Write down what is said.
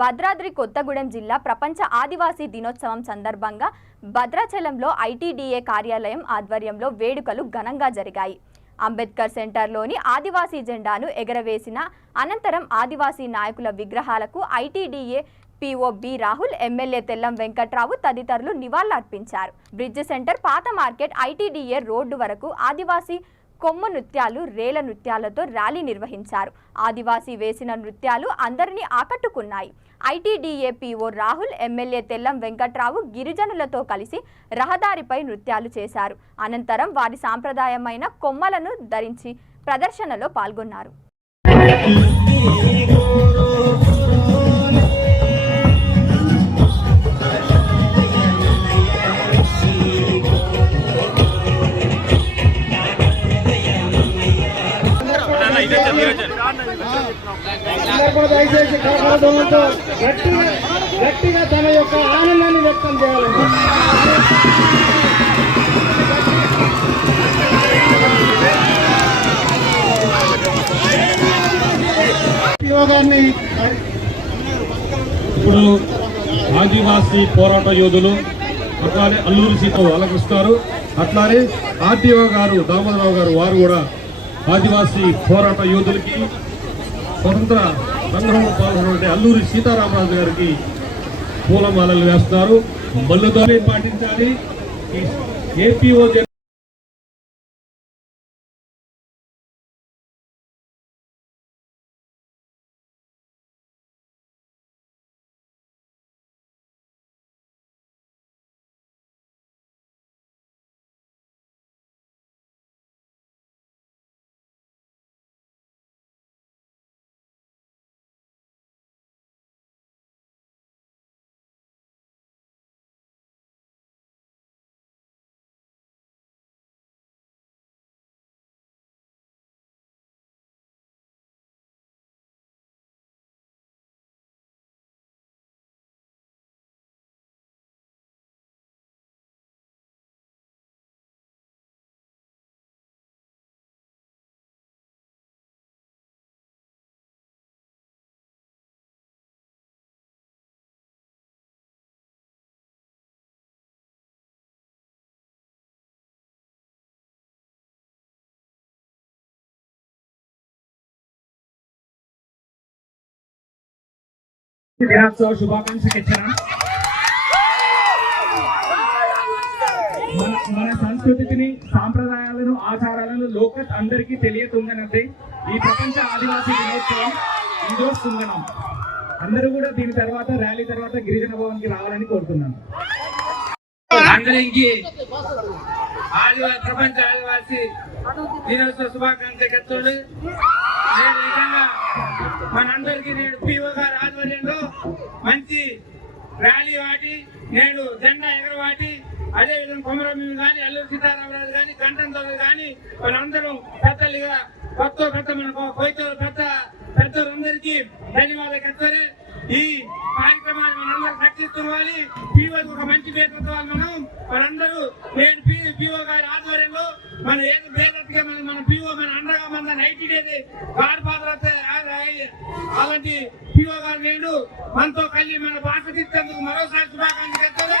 భద్రాద్రి కొత్తగూడెం జిల్లా ప్రపంచ ఆదివాసీ దినోత్సవం సందర్భంగా భద్రాచలంలో ఐటీడీఏ కార్యాలయం ఆధ్వర్యంలో వేడుకలు ఘనంగా జరిగాయి. అంబేద్కర్ సెంటర్లోని ఆదివాసీ జెండాను ఎగరవేసిన అనంతరం ఆదివాసీ నాయకుల విగ్రహాలకు ITDA PO B Rahul, MLA Tellam Venkatrao తదితరులు నివాళులర్పించారు. బ్రిడ్జ్ సెంటర్, పాత మార్కెట్, ఐటీడీఏ రోడ్డు వరకు ఆదివాసీ కొమ్మ నృత్యాలు, రేల నృత్యాలతో ర్యాలీ నిర్వహించారు. ఆదివాసీ వేసిన నృత్యాలు అందరినీ ఆకట్టుకున్నాయి. ITDA PO Rahul, MLA Tellam Venkatrao గిరిజనులతో కలిసి రహదారిపై నృత్యాలు చేశారు. అనంతరం వారి సాంప్రదాయమైన కొమ్మలను ధరించి ప్రదర్శనలో పాల్గొన్నారు. గట్టిగా తన యొక్క ఆనందాన్ని వ్యక్తం చేయాలి. ఇప్పుడు ఆదివాసీ పోరాట యోధులు అట్లానే అల్లూరి సీత అలకరిస్తారు. అట్లానే ఆర్టీఓ గారు దామోదరరావు గారు వారు కూడా ఆదివాసీ పోరాట యోధులకి స్వతంత్ర సంగ్రహంలో పాల్గొనే అల్లూరి సీతారామరాజు గారికి పూలమాలలు వేస్తున్నారు. మళ్ళీ పాటించాలి. ఏపీఓ దినోత్సవ శుభాకాంక్షలు ఇచ్చాను. మన సంస్కృతిని, సాంప్రదాయాలను, ఆచారాలను లోకత్ అందరికీ తెలియతుందనంటే ఈ ప్రపంచ ఆదివాసీ దినోత్సవం ఇందోస్తుందనం. అందరూ కూడా దీని తర్వాత ర్యాలీ తర్వాత గిరిజన భవన్కి రావాలని కోరుతున్నాను. అందరికి ప్రపంచ ఆదివాసీ దినోత్సవ శుభాకాంక్షలు. మనందరికీ నేడు పీఓ గారి ఆధ్వర్యంలో మంచి ర్యాలీ వాటి, నేడు జెండా ఎగరవాటి, అదేవిధంగా కొమరం కానీ, అల్లూరి సీతారామరాజు కానీ, కంటంతో కానీ మనందరం పెద్దలుగా కొత్త మన కొయ్యలు పెద్దలందరికీ ధన్యవాదాలు చెప్తారు. ఈ కార్యక్రమాన్ని మనందరూ రక్షించుకోవాలి. పీఓకి ఒక మంచి పేరు మనందరూ నేను పీఓ గారి ఆధ్వర్యంలో మన ఏది పేదట్టుగా మన పీఓ మన అండగా మన ఐటీడీ గాడ్ ఫాదర్ అలాంటి పీఓ గారు నేడు మనతో కలిసి మన భాష తీర్చేందుకు మరోసారి శుభాకాంక్షలు చెప్తారు.